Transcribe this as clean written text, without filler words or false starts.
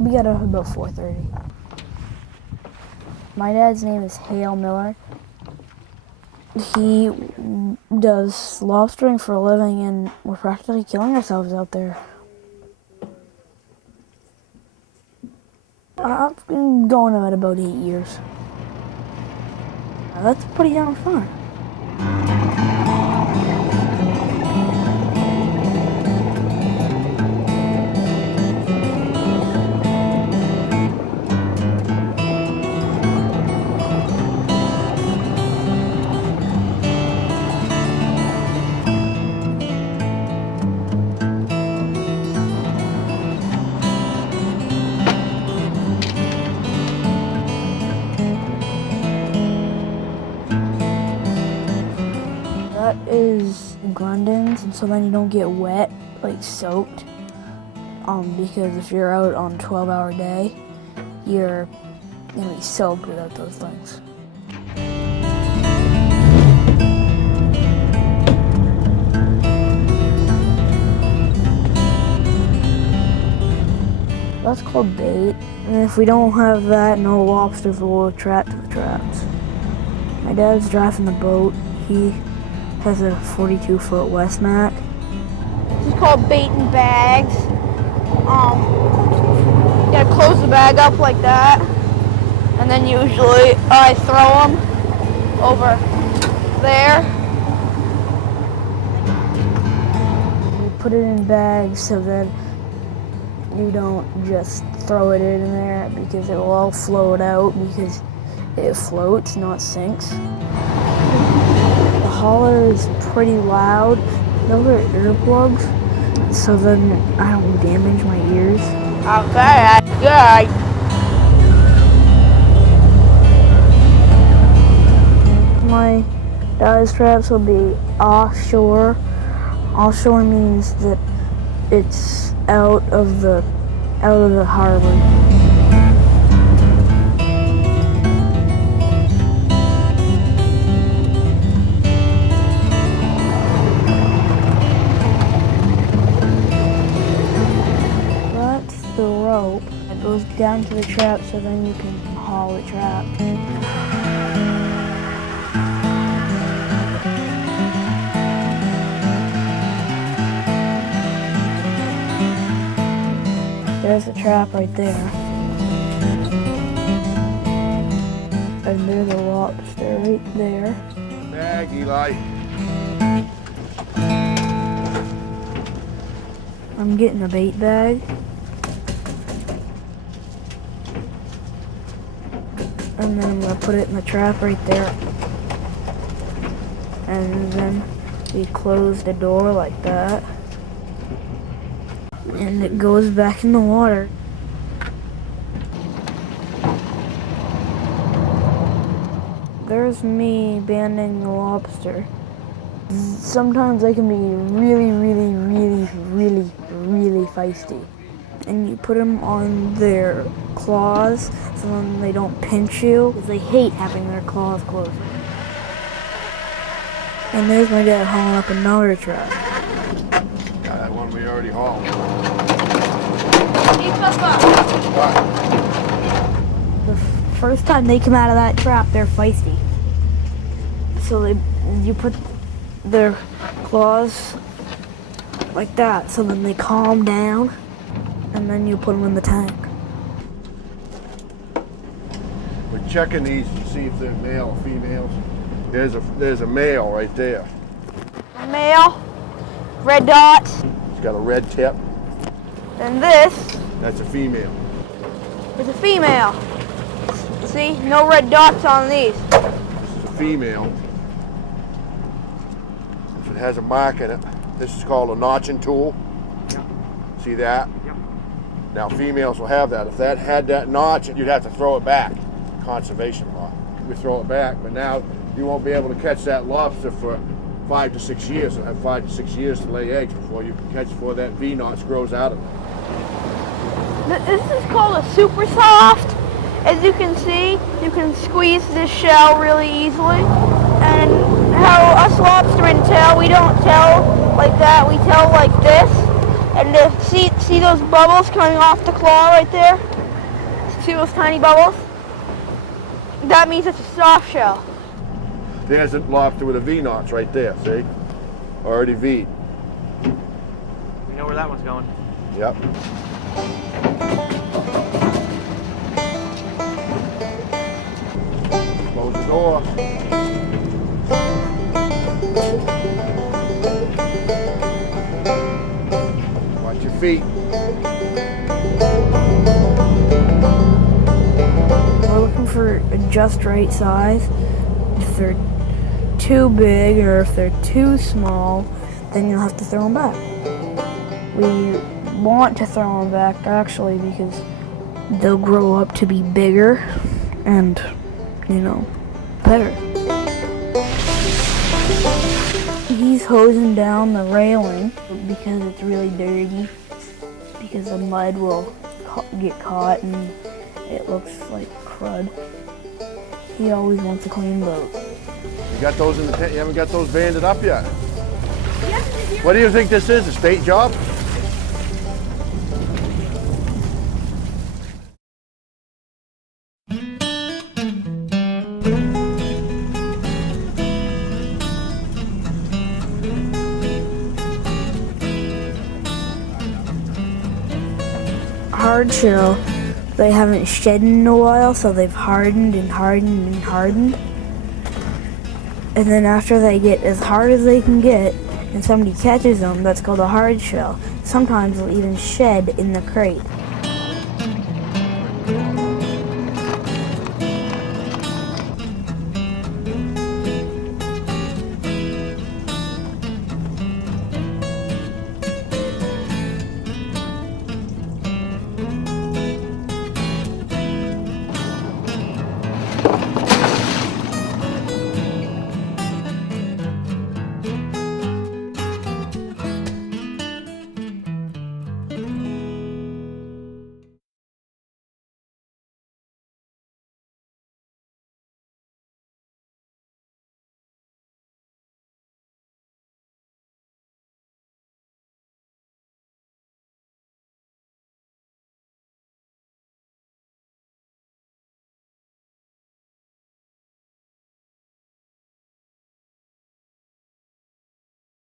We got up about 4:30. My dad's name is Hale Miller. He does lobstering for a living, and we're practically killing ourselves out there. I've been going at about 8 years. That's pretty darn fun. That is Grundens, and so then you don't get wet, like soaked. Because if you're out on a 12-hour day, you're gonna be soaked without those things. That's called bait, and if we don't have that, no lobsters will attract to the traps. My dad's driving the boat. He has a 42-foot Westmac. This is called bait and bags. You gotta close the bag up like that, and then usually I throw them over there. We put it in bags so that you don't just throw it in there, because it will all float out, because it floats, not sinks. The holler is pretty loud. Those are earplugs, so then I don't damage my ears. Okay, good. My dive traps will be offshore. Offshore means that it's out of the harbor. That's the rope that goes down to the trap, so then you can haul the trap. There's a trap right there. And there's a lobster right there. Bag, Eli. I'm getting a bait bag. And then I'm gonna put it in the trap right there. And then we close the door like that. And it goes back in the water. There's me banding the lobster. Sometimes they can be really, really, really, really, really feisty. And you put them on their claws so then they don't pinch you, because they hate having their claws closed. And there's my dad hauling up another trap. Yeah, that one we already hauled. The first time they come out of that trap, they're feisty. So you put their claws like that, so then they calm down, and then you put them in the tank. We're checking these to see if they're male or females. There's a male right there. Male, red dots. It's got a red tip. Then this That's a female. is a female. See, no red dots on these. This is a female. If it has a mark in it, this is called a notching tool. Yep. See that? Yep. Now females will have that. If that had that notch, you'd have to throw it back. Conservation law. We throw it back, but now you won't be able to catch that lobster for 5 to 6 years. You'll have 5 to 6 years to lay eggs before you can catch, before that V-notch grows out of it. This is called a super soft. As you can see, you can squeeze this shell really easily. And how us lobstermen tell, we don't tell like that, we tell like this. And see those bubbles coming off the claw right there? See those tiny bubbles? That means it's a soft shell. There's a lobster with a V notch right there, see? Already V'd. We know where that one's going. Yep. Close the door. Watch your feet. We're looking for a just right size. If they're too big or if they're too small, then you'll have to throw them back. We want to throw them back actually because they'll grow up to be bigger and, better. He's hosing down the railing because it's really dirty, because the mud will get caught and it looks like crud. He always wants a clean boat. You got those in the tent? You haven't got those banded up yet? What do you think this is? A state job? Hard shell, they haven't shed in a while, so they've hardened and hardened and hardened. And then after they get as hard as they can get, and somebody catches them, that's called a hard shell. Sometimes they'll even shed in the crate.